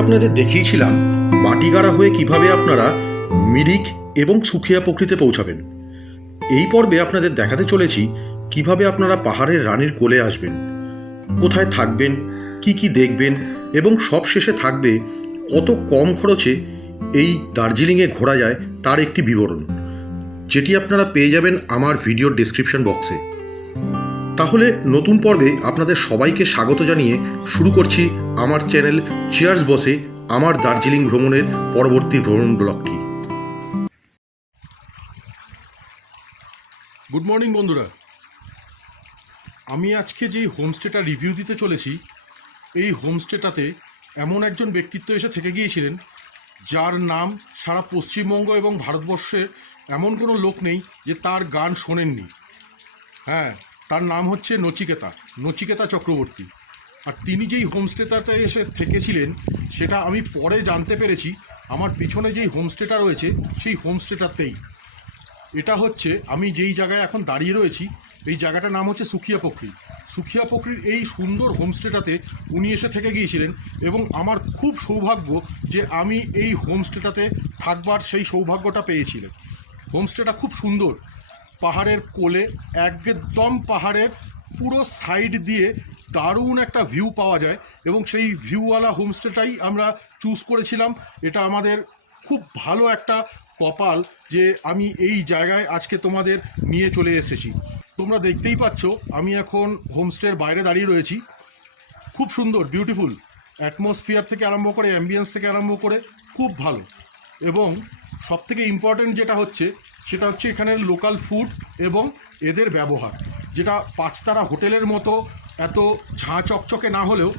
আপনাদের দেখিয়েছিলাম বাটিগাড়া হয়ে কিভাবে আপনারা মিরিক এবং সুখিয়া পোখরিতে পৌঁছাবেন। এই পর্বে আপনাদের দেখাতে চলেছি কিভাবে আপনারা পাহাড়ের রানীর কোলে আসবেন, কোথায় থাকবেন, কি কি দেখবেন এবং সব শেষে থাকবে কত কম খরচে এই দার্জিলিংয়ে ঘোরা যায় তার একটি বিবরণ, যেটি আপনারা পেয়ে যাবেন আমার ভিডিওর ডেসক্রিপশন বক্সে। তাহলে নতুন পর্বে আপনাদের সবাইকে স্বাগত জানিয়ে শুরু করছি আমার চ্যানেল চিয়ার্স বসে আমার দার্জিলিং ভ্রমণের পরবর্তী ভ্রমণ ব্লগটি। গুড মর্নিং বন্ধুরা, আমি আজকে যেই হোমস্টেটা রিভিউ দিতে চলেছি, এই হোমস্টেটাতে এমন একজন ব্যক্তিত্ব এসে থেকে গিয়েছিলেন যার নাম সারা পশ্চিমবঙ্গ এবং ভারতবর্ষের এমন কোনো লোক নেই যে তার গান শোনেননি। হ্যাঁ, তার নাম হচ্ছে নচিকেতা চক্রবর্তী। আর তিনি যেই হোমস্টেটাতে এসে থেকেছিলেন সেটা আমি পরে জানতে পেরেছি আমার পিছনে যেই হোমস্টেটা রয়েছে সেই হোমস্টেটাতেই। এটা হচ্ছে আমি যেই জায়গায় এখন দাঁড়িয়ে রয়েছি, এই জায়গাটার নাম হচ্ছে সুখিয়া পোখরির এই সুন্দর হোমস্টেটাতে উনি এসে থেকে গিয়েছিলেন এবং আমার খুব সৌভাগ্য যে আমি এই হোমস্টেটাতে থাকবার সেই সৌভাগ্যটা পেয়েছিলাম। হোমস্টেটা খুব সুন্দর, পাহাড়ের কোলে, একদম পাহাড়ের পুরো সাইড দিয়ে দারুণ একটা ভিউ পাওয়া যায় এবং সেই ভিউওয়ালা হোমস্টেটাই আমরা চুজ করেছিলাম। এটা আমাদের খুব ভালো একটা কপাল যে আমি এই জায়গায় আজকে তোমাদের নিয়ে চলে এসেছি। তোমরা দেখতেই পাচ্ছ আমি এখন হোমস্টের বাইরে দাঁড়িয়ে রয়েছি। খুব সুন্দর, বিউটিফুল অ্যাটমসফিয়ার থেকে আরম্ভ করে, অ্যাম্বিয়েন্স থেকে আরম্ভ করে খুব ভালো। এবং সবথেকে ইম্পর্ট্যান্ট যেটা হচ্ছে সেটা হচ্ছে এখানের লোকাল ফুড এবং এদের ব্যবহার, যেটা পাঁচতারা হোটেলের মতো এত ঝাঁ চকচকে না হলেও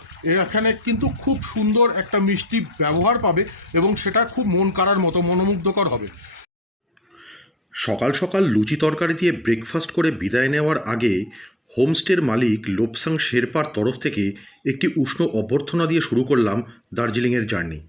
এখানে কিন্তু খুব সুন্দর একটা মিষ্টি ব্যবহার পাবে এবং সেটা খুব মন কাড়ার মতো, মনোমুগ্ধকর হবে। সকাল সকাল লুচি তরকারি দিয়ে ব্রেকফাস্ট করে বিদায় নেওয়ার আগে হোমস্টের মালিক লোপসাং শেরপার তরফ থেকে একটি উষ্ণ অভ্যর্থনা দিয়ে শুরু করলাম দার্জিলিংয়ের জার্নি।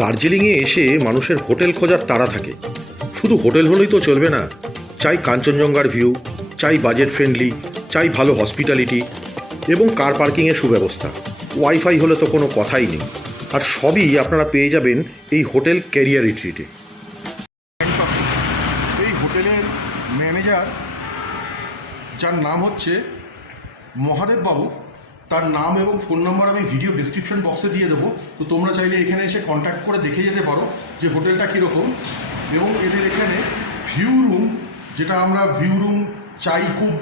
দার্জিলিংয়ে এসে মানুষের হোটেল খোঁজার তাড়া থাকে। শুধু হোটেল হলেই তো চলবে না, চাই কাঞ্চনজঙ্ঘার ভিউ, চাই বাজেট ফ্রেন্ডলি, চাই ভালো হসপিটালিটি এবং কার পার্কিংয়ের সুব্যবস্থা। ওয়াইফাই হলে তো কোনো কথাই নেই। আর সবই আপনারা পেয়ে যাবেন এই হোটেল ক্যারিয়ার রিট্রিটে। এই হোটেলের ম্যানেজার, যার নাম হচ্ছে মহাদেব বাবু, তার নাম এবং ফোন নাম্বার আমি ভিডিও ডেসক্রিপশন বক্সে দিয়ে দেবো। তো তোমরা চাইলে এখানে এসে কন্ট্যাক্ট করে দেখে যেতে পারো যে হোটেলটা কীরকম। এবং এদের এখানে ভিউ রুম, যেটা আমরা ভিউ রুম চাই খুব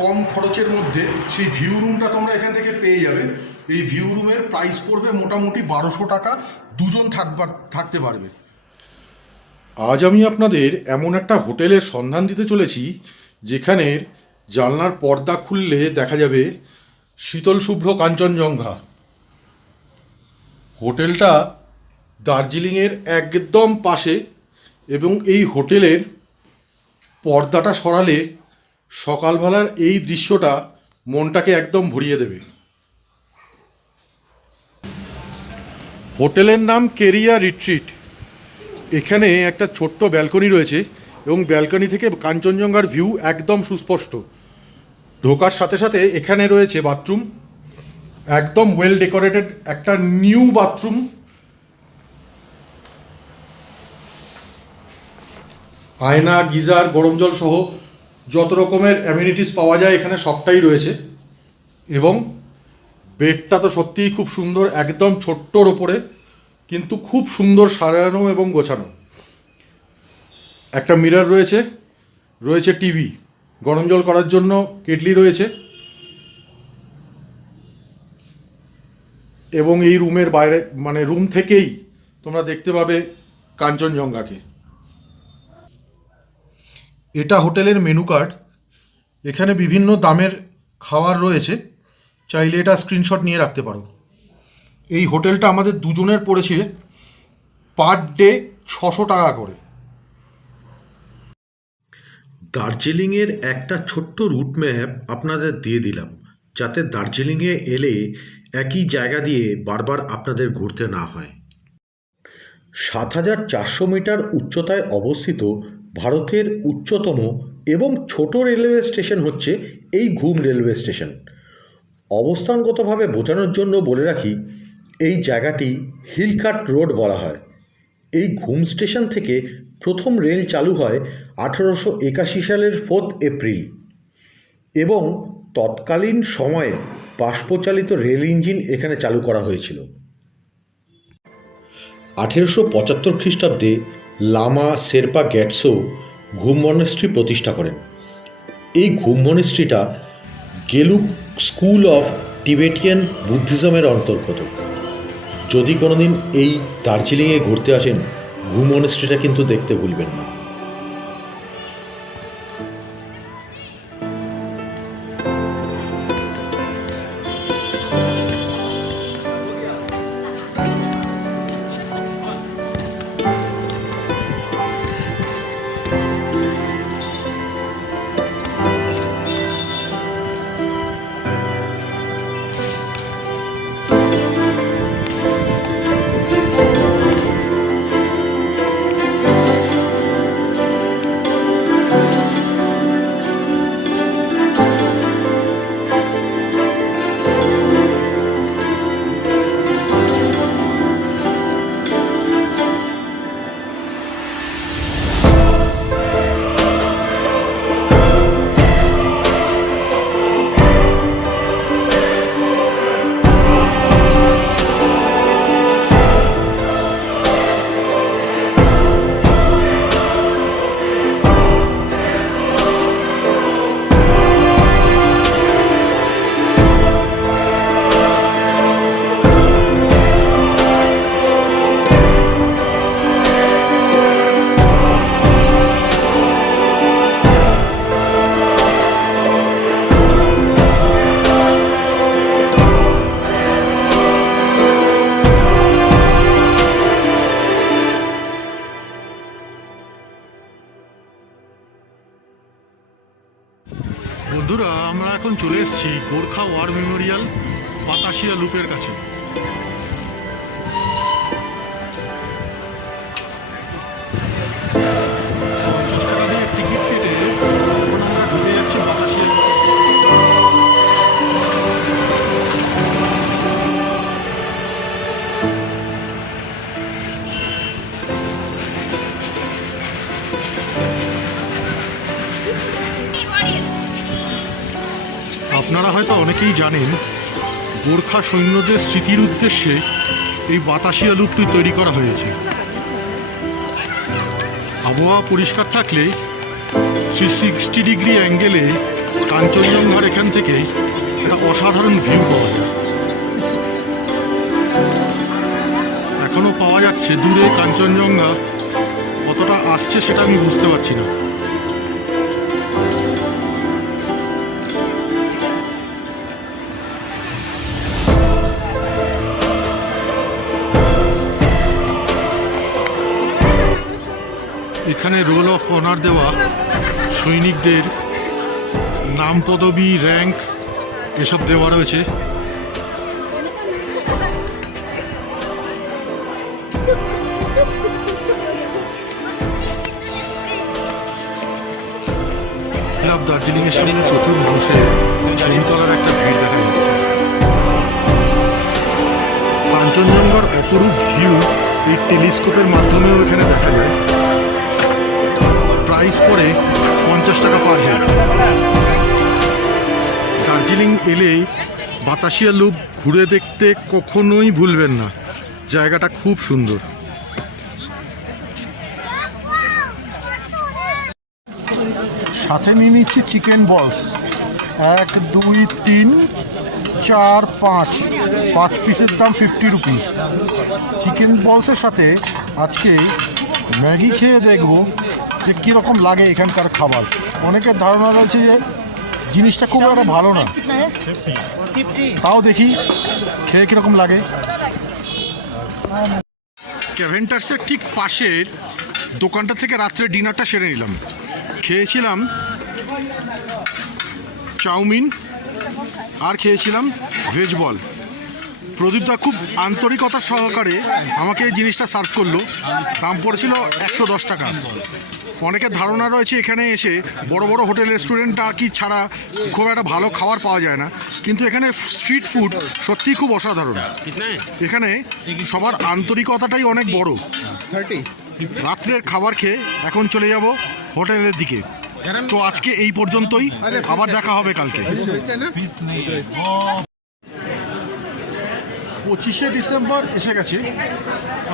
কম খরচের মধ্যে, সেই ভিউ রুমটা তোমরা এখান থেকে পেয়ে যাবে। এই ভিউ রুমের প্রাইস পড়বে মোটামুটি 1200 টাকা, দুজন থাকতে পারবে। আজ আমি আপনাদের এমন একটা হোটেলের সন্ধান দিতে চলেছি যেখানের জানলার পর্দা খুললে দেখা যাবে শীতল শুভ্র কাঞ্চনজঙ্ঘা। হোটেলটা দার্জিলিংয়ের একদম পাশে এবং এই হোটেলের পর্দাটা সরালে সকালবেলার এই দৃশ্যটা মনটাকে একদম ভরিয়ে দেবে। হোটেলের নাম কেরিয়া রিট্রিট। এখানে একটা ছোট্ট ব্যালকনি রয়েছে এবং ব্যালকনি থেকে কাঞ্চনজঙ্ঘার ভিউ একদম সুস্পষ্ট। ঢোকার সাথে সাথে এখানে রয়েছে বাথরুম, একদম ওয়েল ডেকোরেটেড একটা নিউ বাথরুম। আয়না, গিজার, গরম জল সহ যত রকমের অ্যামিনিটিস পাওয়া যায় এখানে সবটাই রয়েছে। এবং বেডটা তো সত্যিই খুব সুন্দর, একদম ছোট্টর ওপরে কিন্তু খুব সুন্দর সাজানো এবং গোছানো। একটা মিরর রয়েছে, রয়েছে টিভি, গরম জল করার জন্য কেটলি রয়েছে এবং এই রুমের বাইরে মানে রুম থেকেই তোমরা দেখতে পাবে কাঞ্চনজঙ্ঘাকে। এটা হোটেলের মেনু কার্ড। এখানে বিভিন্ন দামের খাবার রয়েছে, চাইলে এটা স্ক্রিনশট নিয়ে রাখতে পারো। এই হোটেলটা আমাদের দুজনের পড়েছে পার ডে 600 টাকা করে। দার্জিলিংয়ের একটা ছোট্ট রুট ম্যাপ আপনাদের দিয়ে দিলাম, যাতে দার্জিলিংয়ে এলে একই জায়গা দিয়ে বারবার আপনাদের ঘুরতে না হয়। ৭,৪০০ মিটার উচ্চতায় অবস্থিত ভারতের উচ্চতম এবং ছোট রেলওয়ে স্টেশন হচ্ছে এই ঘুম রেলওয়ে স্টেশন। অবস্থানগতভাবে বোঝানোর জন্য বলে রাখি, এই জায়গাটি হিলকাট রোড বলা হয়। এই ঘুম স্টেশন থেকে প্রথম রেল চালু হয় 1881 সালের 4 এপ্রিল এবং তৎকালীন সময়ে বাষ্পচালিত রেল ইঞ্জিন এখানে চালু করা হয়েছিল। 1875 খ্রিস্টাব্দে লামা শেরপা গ্যাটসো ঘুম মনেস্ট্রি প্রতিষ্ঠা করেন। এই ঘুম মনেস্ট্রিটা গেলুক স্কুল অফ টিবেটিয়ান বুদ্ধিজমের অন্তর্গত। যদি কোনোদিন এই দার্জিলিংয়ে ঘুরতে আসেন, ঘুম মনেস্ট্রিটা কিন্তু দেখতে ভুলবেন না। বন্ধুরা, আমরা এখন চলে এসেছি গোর্খা ওয়ার মেমোরিয়াল বাতাসিয়া লুপের কাছে। টিকিট কেটে এখন আমরা ঢুকে যাচ্ছি বাতাসিয়া লুপে। আপনারা হয়তো অনেকেই জানেন, গোর্খা সৈন্যদের স্মৃতির উদ্দেশ্যে এই বাতাসিয়া লুপটি তৈরি করা হয়েছে। আবহাওয়া পরিষ্কার থাকলে 360 ডিগ্রি অ্যাঙ্গেলে কাঞ্চনজঙ্ঘার এখান থেকে একটা অসাধারণ ভিউ পাওয়া যায়। এখনও পাওয়া যাচ্ছে দূরে কাঞ্চনজঙ্ঘা, কতটা আসছে সেটা আমি বুঝতে পারছি না। এখানে রোল অফ অনার দেওয়া সৈনিকদের নাম, পদবি, র্যাঙ্ক এসব দেওয়া রয়েছে। ক্লাব দার্জিলিংয়ের সামনে প্রচুর মানুষের ছবি তোলার একটা ভিড় দেখা যাচ্ছে। কাঞ্চনজঙ্ঘার অপরূপ ভিউ এই টেলিস্কোপের মাধ্যমেও এখানে দেখা যায়। প্রাইস পড়ে 50 টাকা পার হেড। দার্জিলিং এলে বাতাসিয়া লুপ ঘুরে দেখতে কখনোই ভুলবেন না, জায়গাটা খুব সুন্দর। সাথে নিয়ে নিচ্ছি চিকেন বলস, 1 2 3 4 5 পিসের দাম 50 রুপিস। চিকেন বলসের সাথে আজকে ম্যাগি খেয়ে দেখবো যে কীরকম লাগে এখানকার খাবার। অনেকের ধারণা রয়েছে যে জিনিসটা খুব একটা ভালো না, তাও দেখি খেয়ে কীরকম লাগে। ক্যাভেন্টার্সের ঠিক পাশের দোকানটা থেকে রাত্রে ডিনারটা সেরে নিলাম। খেয়েছিলাম চাউমিন আর খেয়েছিলাম ভেজ বল। প্রদীপদা খুব আন্তরিকতা সহকারে আমাকে এই জিনিসটা সার্ভ করলো। দাম পড়েছিল 110 টাকা। অনেকের ধারণা রয়েছে এখানে এসে বড় বড় হোটেল রেস্টুরেন্ট আর কি ছাড়া খুব একটা ভালো খাবার পাওয়া যায় না, কিন্তু এখানে স্ট্রিট ফুড সত্যিই খুব অসাধারণ। এখানে সবার আন্তরিকতাটাই অনেক বড়। রাত্রের খাবার খেয়ে এখন চলে যাব হোটেলের দিকে। তো আজকে এই পর্যন্তই, আবার দেখা হবে কালকে। 25শে ডিসেম্বর এসে গেছে।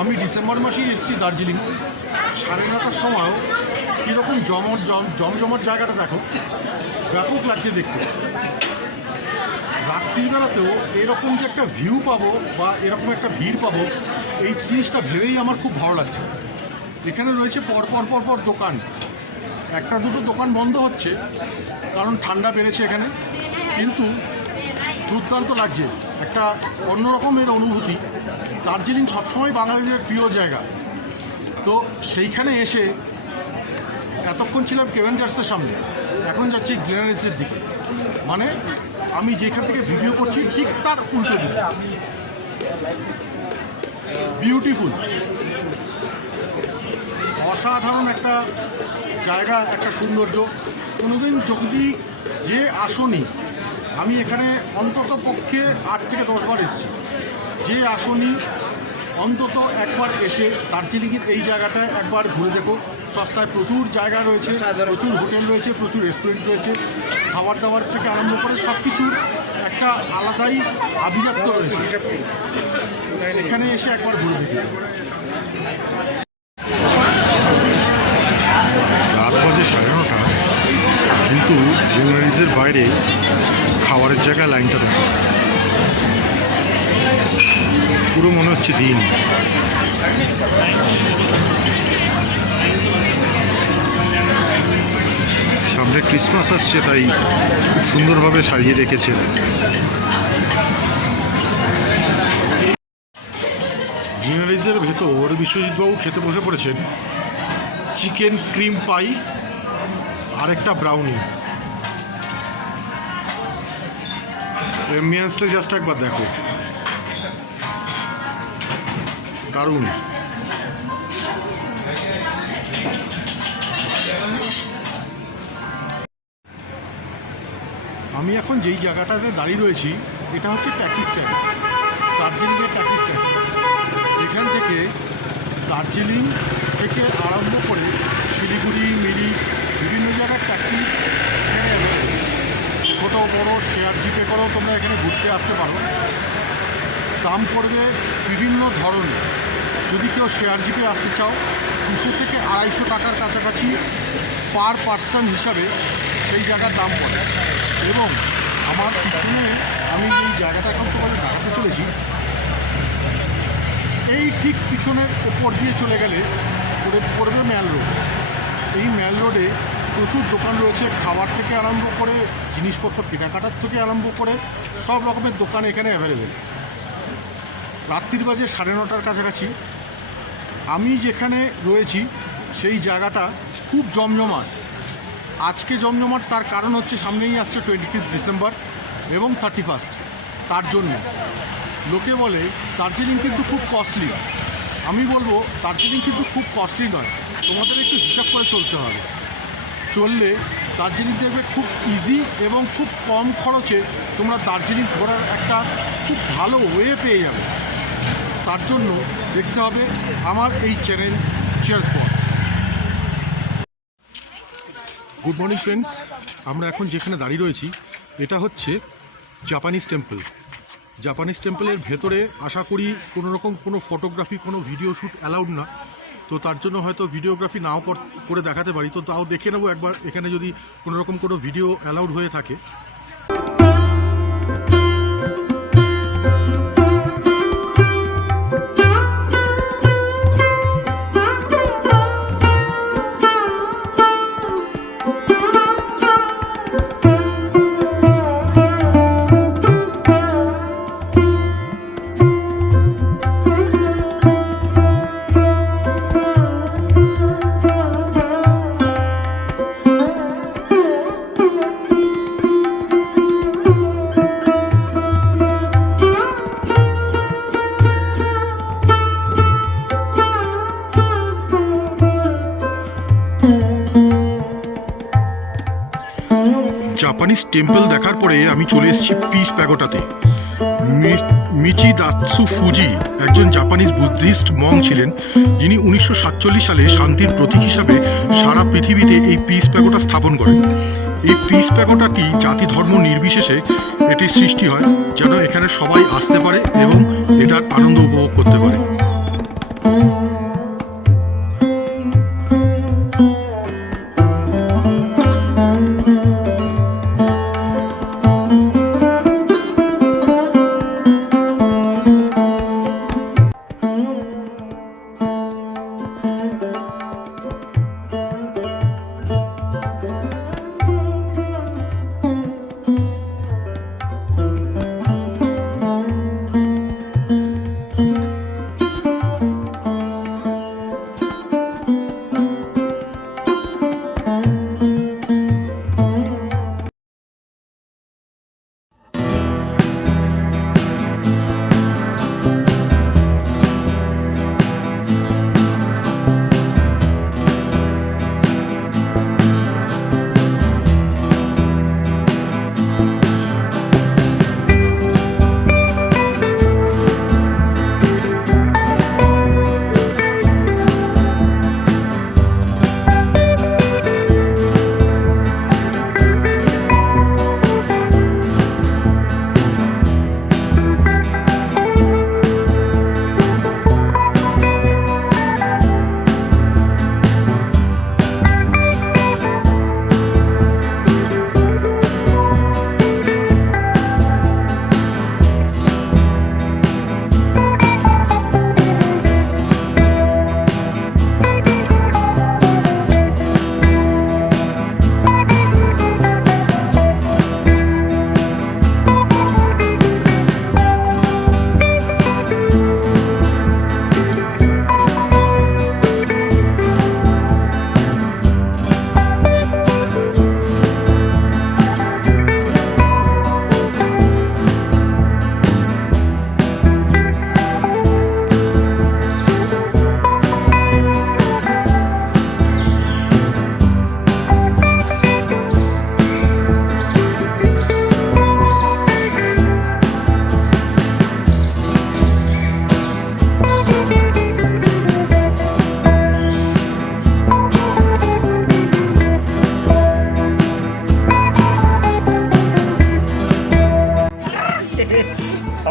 আমি ডিসেম্বর মাসেই এসেছি দার্জিলিং। 9:30টার সময়ও কীরকম জমজমাট জায়গাটা দেখো, ব্যাপক লাগছে দেখতে। রাত্রিবেলাতেও এরকম যে একটা ভিউ পাবো বা এরকম একটা ভিড় পাবো, এই জিনিসটা ভেবেই আমার খুব ভালো লাগছে। এখানে রয়েছে পরপর দোকান, একটা দুটো দোকান বন্ধ হচ্ছে কারণ ঠান্ডা বেড়েছে এখানে, কিন্তু দুর্দান্ত লাগছে। একটা অন্যরকমের অনুভূতি। দার্জিলিং সবসময় বাঙালিদের প্রিয় জায়গা। তো সেইখানে এসে এতক্ষণ ছিলাম কেভেন্ডার্সের সামনে, এখন যাচ্ছি গ্লেনারিসের দিকে। মানে আমি যেখান থেকে ভিডিও করছি ঠিক তার উল্টো দিকে। বিউটিফুল, অসাধারণ একটা জায়গা, একটা সৌন্দর্য। কোনোদিন যদি যে আসনি, আমি এখানে অন্তত পক্ষে 8 থেকে 10 বার এসেছি, যে আসনি অন্তত একবার এসে দার্জিলিংয়ের এই জায়গাটায় একবার ঘুরে দেখো। সস্তায় প্রচুর জায়গা রয়েছে, প্রচুর হোটেল রয়েছে, প্রচুর রেস্টুরেন্ট রয়েছে। খাবার দাবার থেকে আরম্ভ করে সব কিছুর একটা আলাদাই আভিজাত্য রয়েছে। এখানে এসে একবার ঘুরে দেখি। রাত বাজে 9:30, কিন্তু জুয়েলারিজের বাইরে খাবারের জায়গায় লাইনটা দেখো, পুরো মনে হচ্ছে দিন। সামনে ক্রিসমাস আসছে, তাই খুব সুন্দরভাবে সাজিয়ে রেখেছে। জুয়েলারিজের ভেতর বিশ্বজিৎবাবু খেতে বসে পড়েছেন চিকেন ক্রিম পাই আর একটা ব্রাউনি। এম্বিয়েন্সটা জাস্ট একবার দেখো, দারুণ। আমি এখন যেই জায়গাটাতে দাঁড়িয়ে রয়েছি এটা হচ্ছে ট্যাক্সি স্ট্যান্ড, দার্জিলিংয়ের ট্যাক্সি স্ট্যান্ড। এখান থেকে দার্জিলিং থেকে আরম্ভ করে শিলিগুড়ি, মিরিক, বিভিন্ন জায়গার ট্যাক্সি এখানে এলো। ছোটো বড় শেয়ার জিপে করেও তোমরা এখানে ঘুরতে আসতে পারো। দাম পড়বে বিভিন্ন ধরনের। যদি কেউ শেয়ার জিপে আসতে চাও 200 থেকে 250 টাকার কাছাকাছি পার পার্সন হিসাবে সেই জায়গার দাম পড়ে। এবং আমার পিছনে আমি এই জায়গাটা এখন তোমাদের দেখাতে চলেছি, এই ঠিক পিছনের ওপর দিয়ে চলে গেলে পড়বে ম্যাল রোড। এই ম্যাল রোডে প্রচুর দোকান রয়েছে, খাবার থেকে আরম্ভ করে জিনিসপত্র কেনাকাটার থেকে আরম্ভ করে সব রকমের দোকান এখানে অ্যাভেলেবেল। রাত্রির বাজে 9:30টার কাছাকাছি। আমি যেখানে রয়েছি সেই জায়গাটা খুব জমজমাট। আজকে জমজমাট তার কারণ হচ্ছে সামনেই আসছে 25 ডিসেম্বর এবং 31। তার জন্য লোকে বলে দার্জিলিং কিন্তু খুব কস্টলি। আমি বলবো দার্জিলিং কিন্তু খুব কস্টলি নয়, তোমাদের একটু হিসাব করে চলতে হবে। চললে দার্জিলিং দেখবে খুব ইজি এবং খুব কম খরচে তোমরা দার্জিলিং ঘোরার একটা খুব ভালো ওয়ে পেয়ে যাবে। তার জন্য দেখতে হবে আমার এই চ্যানেল চিয়ার্স বস। গুড মর্নিং ফ্রেন্ডস, আমরা এখন যেখানে দাঁড়িয়ে রয়েছি এটা হচ্ছে জাপানিজ টেম্পল। জাপানিজ টেম্পলের ভেতরে আশা করি কোনো রকম কোনো ফটোগ্রাফি, কোনো ভিডিও শ্যুট অ্যালাউড না। তো তার জন্য হয়তো ভিডিওগ্রাফি নাও করে দেখাতে পারি। তো তাও দেখে নেবো একবার এখানে যদি কোনো রকম কোনো ভিডিও অ্যালাউড হয়ে থাকে। জাপানিজ টেম্পল দেখার পরে আমি চলে এসেছি পিস প্যাগোডাতে। মিচিদাৎসু ফুজি একজন জাপানিজ বুদ্ধিস্ট মঙ্ক ছিলেন, যিনি 1947 সালে শান্তির প্রতীক হিসাবে সারা পৃথিবীতে এই পিস প্যাগোডা স্থাপন করেন। এই পিস প্যাগোডাটি জাতি ধর্ম নির্বিশেষে এটি সৃষ্টি হয় যেন এখানে সবাই আসতে পারে এবং এটার আনন্দ উপভোগ করতে পারে।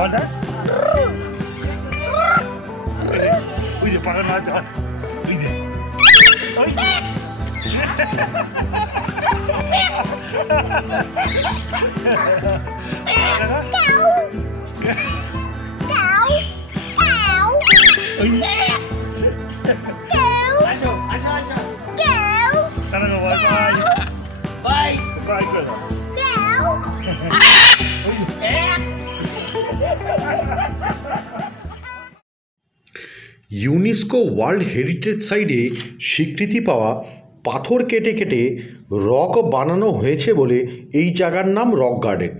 Hola. Uy, pagan na dyan. Uy, di. Uy. Uy. Asho. Talaga, bye-bye. Bye. Bye, brother. Uy. UNESCO world heritage সাইটে স্বীকৃতি পাওয়া পাথর কেটে কেটে রক বানানো হয়েছে বলে এই জায়গার নাম রক গার্ডেন।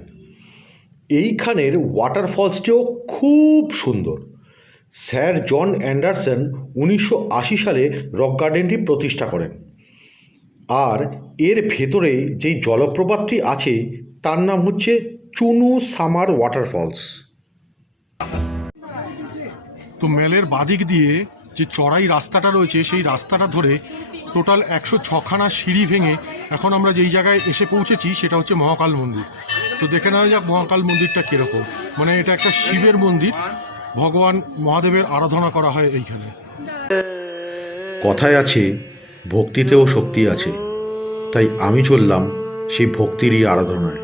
এইখানের ওয়াটারফলসটিও খুব সুন্দর। স্যার জন অ্যান্ডারসন 1980 সালে রক গার্ডেনটি প্রতিষ্ঠা করেন। আর এর ভেতরে যেই জলপ্রপাতটি আছে তার নাম হচ্ছে চুনু সামার ওয়াটারফলস। তো মেলের বাদিক দিয়ে যে চড়াই রাস্তাটা রয়েছে সেই রাস্তাটা ধরে টোটাল 106খানা সিঁড়ি ভেঙে এখন আমরা যেই জায়গায় এসে পৌঁছেছি সেটা হচ্ছে মহাকাল মন্দির। তো দেখে নেওয়া যাক মহাকাল মন্দিরটা কীরকম। মানে এটা একটা শিবের মন্দির, ভগবান মহাদেবের আরাধনা করা হয় এইখানে। কথায় আছে ভক্তিতেও শক্তি আছে, তাই আমি চললাম সেই ভক্তিরই আরাধনায়।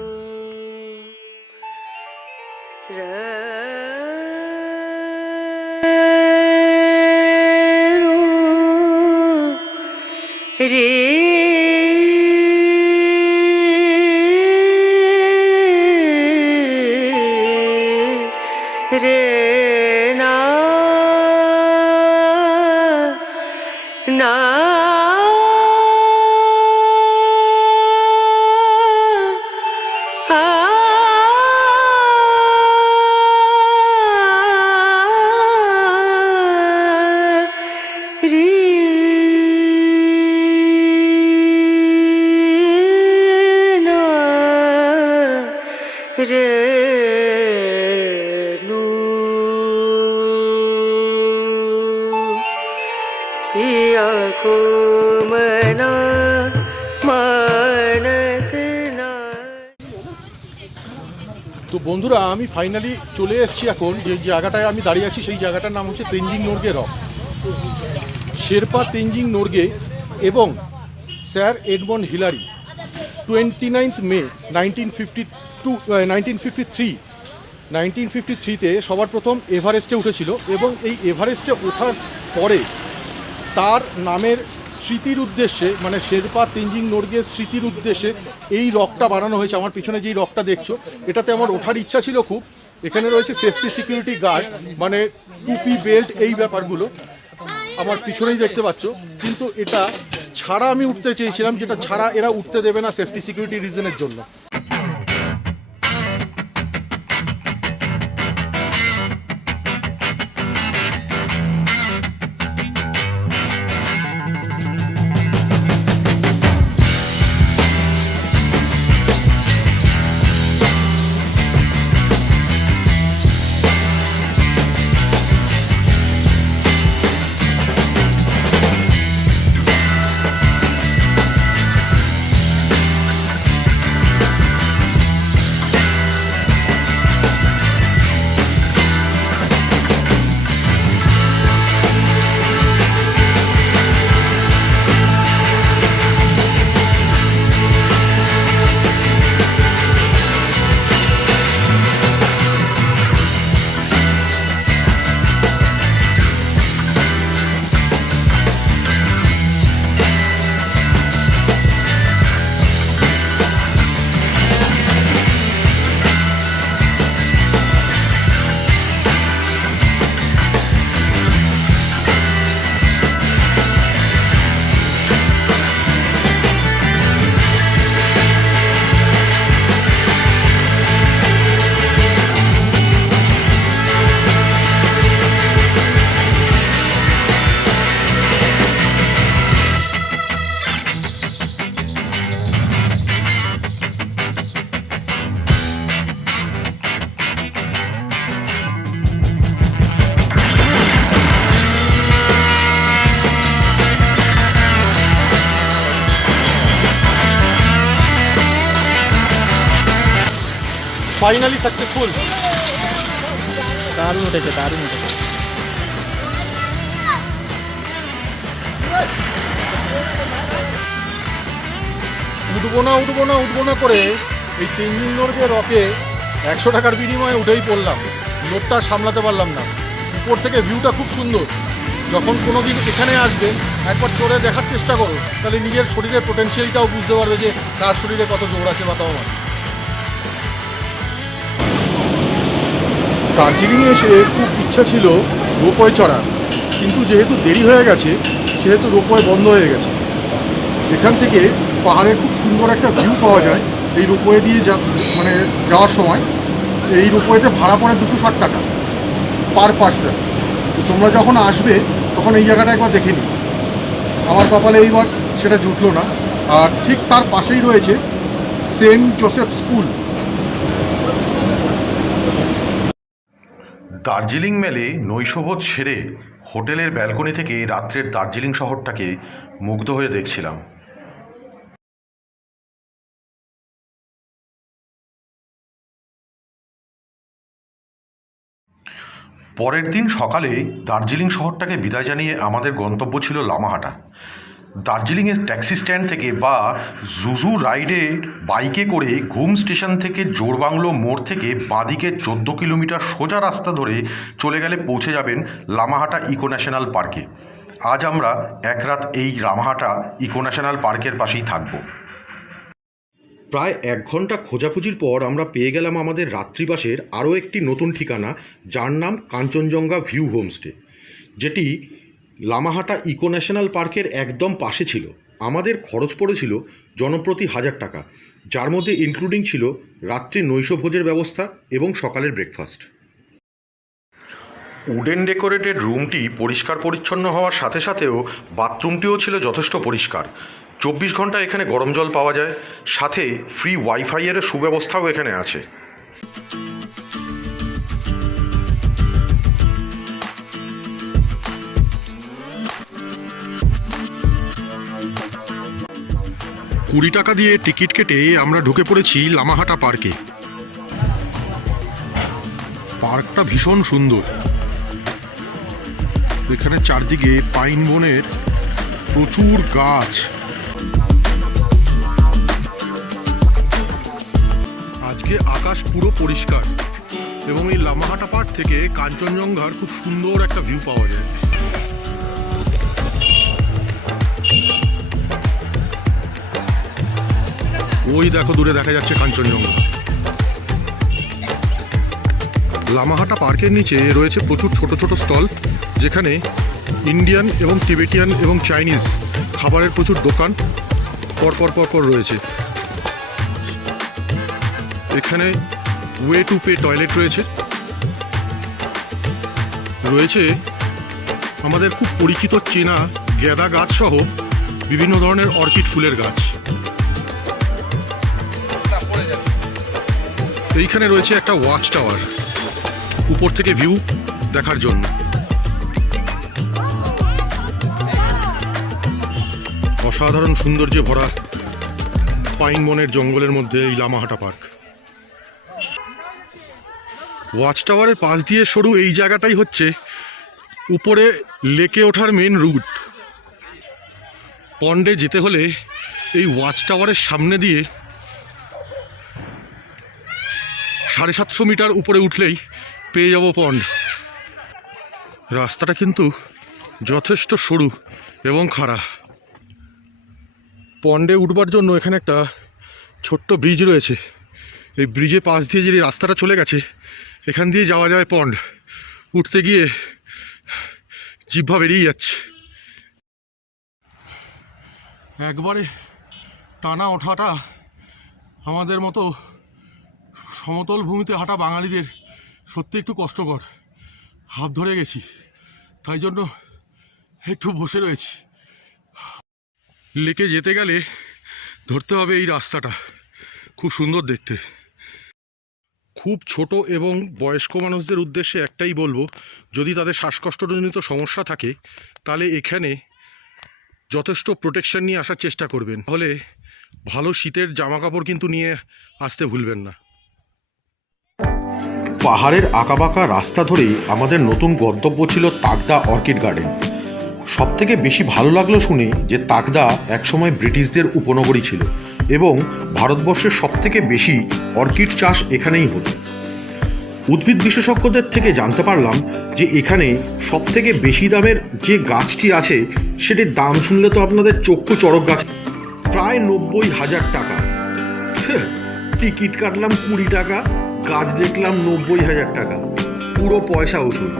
তো বন্ধুরা, আমি ফাইনালি চলে এসেছি এখন যে জায়গাটায় আমি দাঁড়িয়ে আছি, সেই জায়গাটার নাম হচ্ছে তেনজিং নোরগে রক। শেরপা তেনজিং নোরগে এবং স্যার এডমন্ড হিলারি 29 মে 1953-1953তে সবার প্রথম এভারেস্টে উঠেছিল এবং এই এভারেস্টে ওঠার পরে তার নামের স্মৃতির উদ্দেশ্যে, মানে শেরপা তেনজিং নোরগের স্মৃতির উদ্দেশ্যে এই রকটা বানানো হয়েছে। আমার পিছনে যেই রকটা দেখছো, এটাতে আমার ওঠার ইচ্ছা ছিল খুব। এখানে রয়েছে সেফটি সিকিউরিটি গার্ড, মানে টুপি, বেল্ট, এই ব্যাপারগুলো আমার পিছনেই দেখতে পাচ্ছ। কিন্তু এটা ছাড়া আমি উঠতে চেয়েছিলাম, যেটা ছাড়া এরা উঠতে দেবে না সেফটি সিকিউরিটি রিজনের জন্য। Finally successful. দারুণ উঠেছে, দারুণ উঠেছে। উঠবো না করে এই তেনজিং নোরগে রকে 100 টাকার বিনিময়ে উঠেই পড়লাম। লোডটা সামলাতে পারলাম না। উপর থেকে ভিউটা খুব সুন্দর। যখন কোনো দিন এখানে আসবেন, একবার চড়ে দেখার চেষ্টা করো, তাহলে নিজের শরীরের পোটেনশিয়ালটাও বুঝতে পারবে যে কার শরীরে কত জোর আছে বা দম আছে। দার্জিলিংয়ে এসে খুব ইচ্ছা ছিল রোপওয়ে চড়ার, কিন্তু যেহেতু দেরি হয়ে গেছে সেহেতু রোপওয়ে বন্ধ হয়ে গেছে। এখান থেকে পাহাড়ের খুব সুন্দর একটা ভিউ পাওয়া যায় এই রোপওয়ে দিয়ে যাওয়ার সময়। এই রোপওয়েতে ভাড়া পড়ে 260 টাকা পার পার্সন। তো তোমরা যখন আসবে তখন এই জায়গাটা একবার দেখে নিই। আমার কপালে এইবার সেটা জুটলো না। আর ঠিক তার পাশেই রয়েছে সেন্ট জোসেফ স্কুল। দার্জিলিং মেলে নৈশভোজ সেরে হোটেলের ব্যালকনি থেকে রাত্রের দার্জিলিং শহরটাকে মুগ্ধ হয়ে দেখছিলাম। পরের দিন সকালে দার্জিলিং শহরটাকে বিদায় জানিয়ে আমাদের গন্তব্য ছিল লামাহাটা। দার্জিলিংয়ের ট্যাক্সি স্ট্যান্ড থেকে বা জুজু রাইডে বাইকে করে ঘুম স্টেশন থেকে জোরবাংলো মোড় থেকে বাঁদিকে 14 কিলোমিটার সোজা রাস্তা ধরে চলে গেলে পৌঁছে যাবেন লামাহাটা ইকো ন্যাশনাল পার্কে। আজ আমরা এক রাত এই লামাহাটা ইকো ন্যাশনাল পার্কের পাশেই থাকব। প্রায় 1 ঘন্টা খোঁজাখুঁজির পর আমরা পেয়ে গেলাম আমাদের রাত্রিবাসের আরও একটি নতুন ঠিকানা, যার নাম কাঞ্চনজঙ্ঘা ভিউ হোমস্টে, যেটি লামাহাটা ইকো ন্যাশনাল পার্কের একদম পাশে ছিল। আমাদের খরচ পড়েছিল জনপ্রতি 1000 টাকা, যার মধ্যে ইনক্লুডিং ছিল রাত্রি নৈশভোজের ব্যবস্থা এবং সকালের ব্রেকফাস্ট। উডেন ডেকোরেটেড রুমটি পরিষ্কার পরিচ্ছন্ন হওয়ার সাথে সাথেও বাথরুমটিও ছিল যথেষ্ট পরিষ্কার। 24 ঘন্টা এখানে গরম জল পাওয়া যায়, সাথে ফ্রি ওয়াইফাইয়ের সুব্যবস্থাও এখানে আছে। $20 দিয়ে টিকিট কেটে আমরা ঢুকে পড়েছি লামাহাটা পার্কে। পার্কটা ভীষণ সুন্দর। এখানে চারদিকে পাইন বনের প্রচুর গাছ। আজকে আকাশ পুরো পরিষ্কার এবং এই লামাহাটা পার্ক থেকে কাঞ্চনজঙ্ঘার খুব সুন্দর একটা ভিউ পাওয়া যায়। ওই দেখো দূরে দেখা যাচ্ছে কাঞ্চনজঙ্ঘা। লামাহাটা পার্কের নিচে রয়েছে প্রচুর ছোট ছোট স্টল, যেখানে ইন্ডিয়ান এবং তিবেটিয়ান এবং চাইনিজ খাবারের প্রচুর দোকান পরপর রয়েছে। এখানে ওয়ে টু পে টয়লেট রয়েছে। রয়েছে আমাদের খুব পরিচিত চেনা গেঁদা গাছ সহ বিভিন্ন ধরনের অর্কিড ফুলের গাছ। এইখানে রয়েছে একটা ওয়াচ টাওয়ার, উপর থেকে ভিউ দেখার জন্য। অসাধারণ সৌন্দর্যে ভরা পাইন বনের জঙ্গলের মধ্যে এই লামাহাটা পার্ক। ওয়াচ টাওয়ারের পাশ দিয়ে সরু এই জায়গাটাই হচ্ছে উপরে লেকে ওঠার মেন রুট। পন্ডে যেতে হলে এই ওয়াচ টাওয়ারের সামনে দিয়ে 750 মিটার উপরে উঠলেই পেয়ে যাব পন্ড। রাস্তাটা কিন্তু যথেষ্ট সরু এবং খাড়া। পন্ডে উঠবার জন্য এখানে একটা ছোট্ট ব্রিজ রয়েছে। এই ব্রিজের পাশ দিয়ে যে রাস্তাটা চলে গেছে, এখান দিয়ে যাওয়া যায় পন্ড। উঠতে গিয়ে জিহ্বা বেরিয়ে যাচ্ছে। একবারে টানা ওঠাটা আমাদের মতো সমতল ভূমিতে হাঁটা বাঙালিদের সত্যি একটু কষ্টকর। হাঁপ ধরে গেছি, তাই জন্য একটু বসে রয়েছি। লেকে যেতে গেলে ধরতে হবে এই রাস্তাটা, খুব সুন্দর দেখতে। খুব ছোট এবং বয়স্ক মানুষদের উদ্দেশ্যে একটাই বলবো, যদি তাদের শ্বাসকষ্টজনিত সমস্যা থাকে তাহলে এখানে যথেষ্ট প্রোটেকশন নিয়ে আসার চেষ্টা করবেন। তাহলে ভালো শীতের জামা কাপড় কিন্তু নিয়ে আসতে ভুলবেন না। পাহাড়ের আঁকাবাঁকা রাস্তা ধরেই আমাদের নতুন গন্তব্য ছিল তাকদা অর্কিড গার্ডেন। সবথেকে বেশি ভালো লাগলো শুনে যে তাকদা একসময় ব্রিটিশদের উপনগরী ছিল এবং ভারতবর্ষের সবথেকে বেশি অর্কিড চাষ এখানেই হতো। উদ্ভিদ বিশেষজ্ঞদের থেকে জানতে পারলাম যে এখানে সবথেকে বেশি দামের যে গাছটি আছে সেটির দাম শুনলে তো আপনাদের চক্ষু চড়ক গাছ, প্রায় 90,000 টাকা। টিকিট কাটলাম 20 টাকা, গাছ দেখলাম 90,000 টাকা, পুরো পয়সা ওষুধ।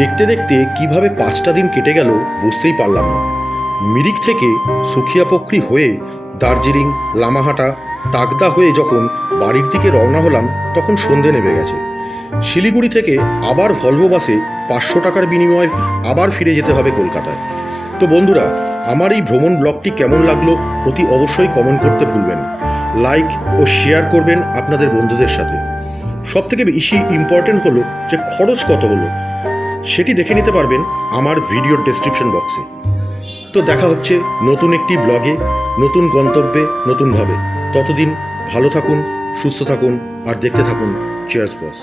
দেখতে দেখতে কিভাবে 5টা দিন কেটে গেল বুঝতেই পারলাম না। মিরিক থেকে সুখিয়াপোখরি হয়ে দার্জিলিং, লামাহাটা, তাকদা হয়ে যখন বাড়ির দিকে রওনা হলাম তখন সন্ধে নেমে গেছে। শিলিগুড়ি থেকে আবার ভলভো বাসে 500 টাকার বিনিময়ে আবার ফিরে যেতে হবে কলকাতায়। তো বন্ধুরা, আমার এই ভ্রমণ ব্লগটি কেমন লাগলো অতি অবশ্যই কমেন্ট করতে ভুলবেন না। লাইক ও শেয়ার করবেন আপনাদের বন্ধুদের সাথে। সবথেকে বেশি ইম্পর্টেন্ট হলো যে খরচ কত হলো সেটি দেখে নিতে পারবেন আমার ভিডিওর ডেসক্রিপশন বক্সে। তো দেখা হচ্ছে নতুন একটি ব্লগে, নতুন গন্তব্যে, নতুনভাবে। ততদিন ভালো থাকুন, সুস্থ থাকুন আর দেখতে থাকুন চিয়ার্স বস।